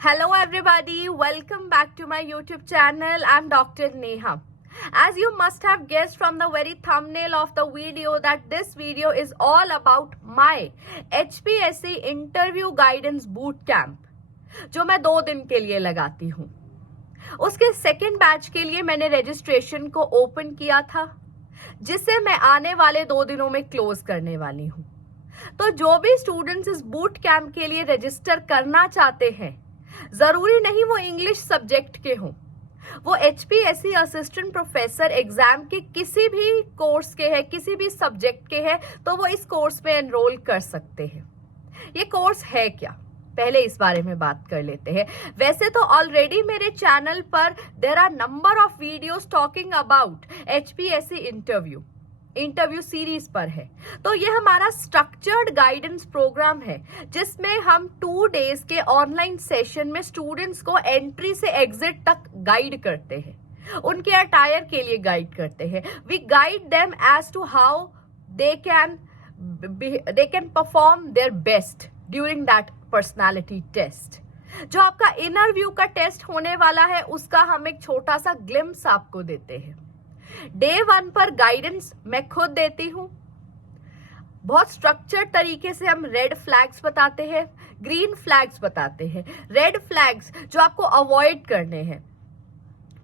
Hello everybody, welcome back to my YouTube channel. I'm Dr. Neha. As you must have guessed from the very thumbnail of the video that this video is all about my HPSC interview guidance boot camp जो मैं 2 दिन के लिए लगाती हूँ। उसके second batch के लिए मैंने रजिस्ट्रेशन को ओपन किया था जिसे मैं आने वाले 2 दिनों में क्लोज करने वाली हूँ। तो जो भी स्टूडेंट्स इस बूट कैंप के लिए रजिस्टर करना चाहते हैं, जरूरी नहीं वो इंग्लिश सब्जेक्ट के हों, वो HPSC असिस्टेंट प्रोफेसर एग्जाम के किसी भी कोर्स के हैं, किसी भी सब्जेक्ट के हैं, तो वो इस कोर्स में एनरोल कर सकते हैं। ये कोर्स है क्या, पहले इस बारे में बात कर लेते हैं। वैसे तो ऑलरेडी मेरे चैनल पर there are number of videos talking about HPSC interview series पर है। तो ये हमारा स्ट्रक्चर्ड गाइडेंस प्रोग्राम है जिसमें हम 2 डेज के ऑनलाइन सेशन में स्टूडेंट्स को एंट्री से एग्जिट तक गाइड करते हैं, उनके अटायर के लिए गाइड करते हैं। We guide them as to how they can perform their best during that personality test. जो आपका इंटरव्यू का टेस्ट होने वाला है उसका हम एक छोटा सा ग्लिम्स आपको देते हैं। डे 1 पर गाइडेंस मैं खुद देती हूँ। बहुत स्ट्रक्चर्ड तरीके से हम रेड फ्लैग्स बताते हैं, ग्रीन फ्लैग्स बताते हैं। रेड फ्लैग्स जो आपको अवॉइड करने हैं,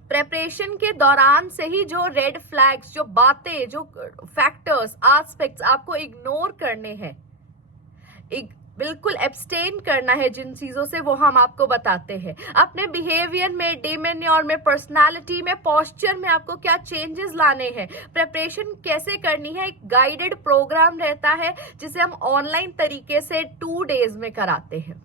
प्रेपरेशन के दौरान से ही जो रेड फ्लैग्स, जो बातें, जो फैक्टर्स, एस्पेक्ट्स आपको इग्नोर करने हैं, बिल्कुल एब्सटेन करना है जिन चीजों से, वो हम आपको बताते हैं। अपने बिहेवियर में, डिमेन्योर में, पर्सनालिटी में, पोस्चर में आपको क्या चेंजेस लाने हैं, प्रिपरेशन कैसे करनी है, एक गाइडेड प्रोग्राम रहता है जिसे हम ऑनलाइन तरीके से 2 डेज में कराते हैं।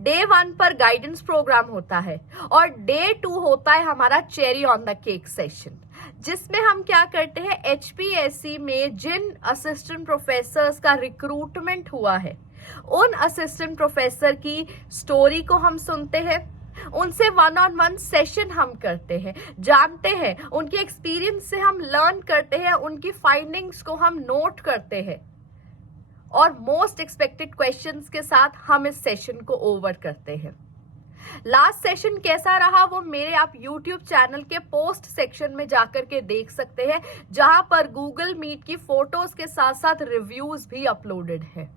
डे 1 पर गाइडेंस प्रोग्राम होता है और डे 2 होता है हमारा cherry on the cake session, जिसमें हम क्या करते हैं, HPSC में जिन असिस्टेंट प्रोफेसर्स का रिक्रूटमेंट हुआ है उन असिस्टेंट प्रोफेसर की स्टोरी को हम सुनते हैं, उनसे 1-on-1 सेशन हम करते हैं, जानते हैं, उनके एक्सपीरियंस से हम लर्न करते हैं, उनकी फाइंडिंग्स को हम नोट करते हैं और मोस्ट एक्सपेक्टेड क्वेश्चंस के साथ हम इस सेशन को ओवर करते हैं। लास्ट सेशन कैसा रहा वो मेरे आप YouTube चैनल के पोस्ट सेक्शन में जाकर के देख सकते हैं, जहां पर गूगल मीट की फोटोज के साथ साथ रिव्यूज भी अपलोडेड है।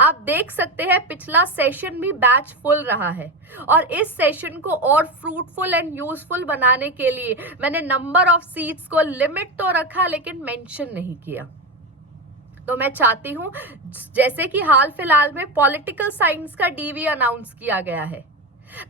आप देख सकते हैं पिछला सेशन भी बैच फुल रहा है और इस सेशन को और फ्रूटफुल एंड यूजफुल बनाने के लिए मैंने नंबर ऑफ सीट्स को लिमिट तो रखा लेकिन मेंशन नहीं किया। तो मैं चाहती हूं, जैसे कि हाल फिलहाल में पॉलिटिकल साइंस का DV अनाउंस किया गया है,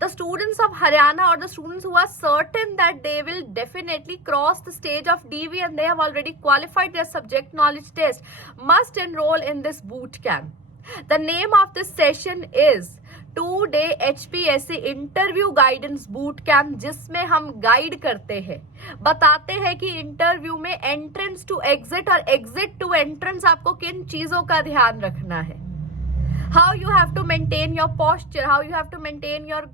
the students of Haryana or the students who are certain that they will definitely cross the stage of DV and they have already qualified their subject knowledge test must enroll in this boot camp. The name of this session is 2-day HPSC interview guidance boot camp, जिसमें हम guide करते हैं, बताते हैं कि interview में entrance to exit और exit to entrance आपको किन चीजों का ध्यान रखना है। How you have to maintain your posture, how you have to maintain your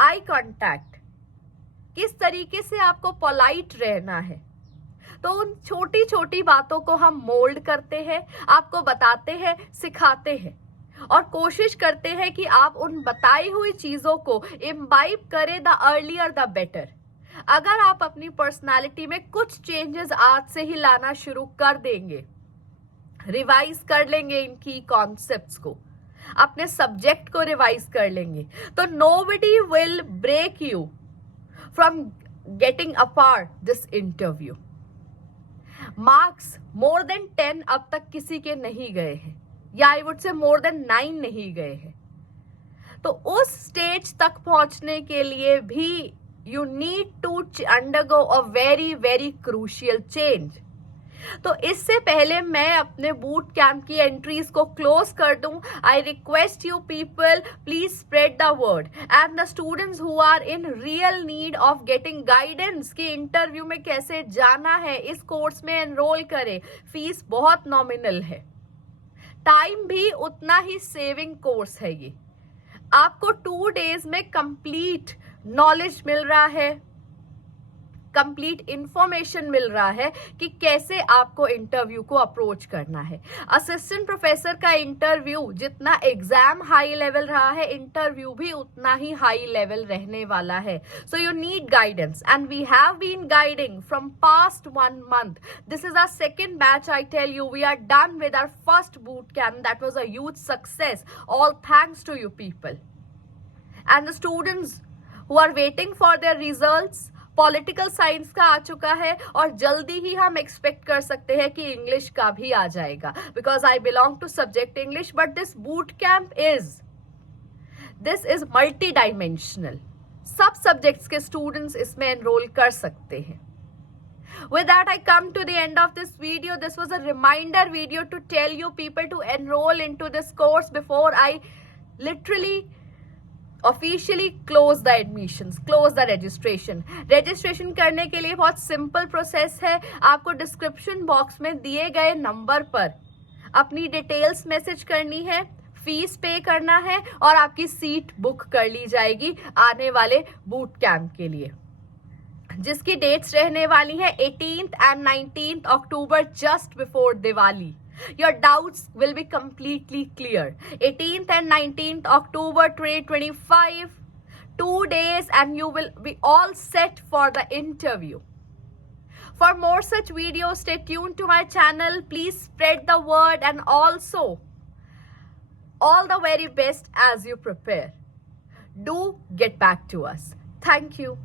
eye contact, किस तरीके से आपको पोलाइट रहना है। तो उन छोटी छोटी बातों को हम मोल्ड करते हैं, आपको बताते हैं, सिखाते हैं और कोशिश करते हैं कि आप उन बताई हुई चीजों को इम्बाइब करें, द अर्लियर द बेटर। अगर आप अपनी पर्सनालिटी में कुछ चेंजेस आज से ही लाना शुरू कर देंगे, रिवाइज कर लेंगे इनकी कॉन्सेप्ट्स को, अपने सब्जेक्ट को रिवाइज कर लेंगे, तो nobody will break you from getting apart this interview. Marks more than 10 अब तक किसी के नहीं गए हैं, या I would say more than 9 नहीं गए हैं। तो उस स्टेज तक पहुंचने के लिए भी you need to undergo a very very crucial change. तो इससे पहले मैं अपने बूट कैंप की एंट्रीज को क्लोज कर दूं, I request you people, please spread the word and the students who are in real need of getting guidance कि इंटरव्यू में कैसे जाना है, इस कोर्स में एनरोल करें। फीस बहुत नॉमिनल है, टाइम भी उतना ही सेविंग कोर्स है। ये आपको 2 डेज में कंप्लीट नॉलेज मिल रहा है, कंप्लीट इंफॉर्मेशन मिल रहा है कि कैसे आपको इंटरव्यू को अप्रोच करना है। असिस्टेंट प्रोफेसर का इंटरव्यू जितना एग्जाम हाई लेवल रहा है, इंटरव्यू भी उतना ही हाई लेवल रहने वाला है। So you need guidance and we have been guiding from past 1 month. This is our second batch. I tell you, we are done with our first boot camp. That was a huge success. All thanks to you people. And the students who are waiting for their results, political science का आ चुका है और जल्दी ही हम expect कर सकते हैं कि इंग्लिश का भी आ जाएगा, because I belong to subject English, but this boot camp this is multi dimensional. सब सब्जेक्ट्स के स्टूडेंट्स इसमें एनरोल कर सकते हैं। With that, I come to the end of this video. This was a reminder video to tell you people to enroll into this course before I literally officially close the admissions, close the registration. Registration करने के लिए बहुत simple process है। आपको description box में दिए गए number पर अपनी डिटेल्स मैसेज करनी है, फीस पे करना है और आपकी सीट बुक कर ली जाएगी आने वाले बूट कैंप के लिए, जिसकी डेट्स रहने वाली है 18th and 19th October, just before Diwali. Your doubts will be completely clear. 18th and 19th October 2025, 2 days and you will be all set for the interview. For more such videos, stay tuned to my channel. Please spread the word and also all the very best as you prepare. Do get back to us. Thank you.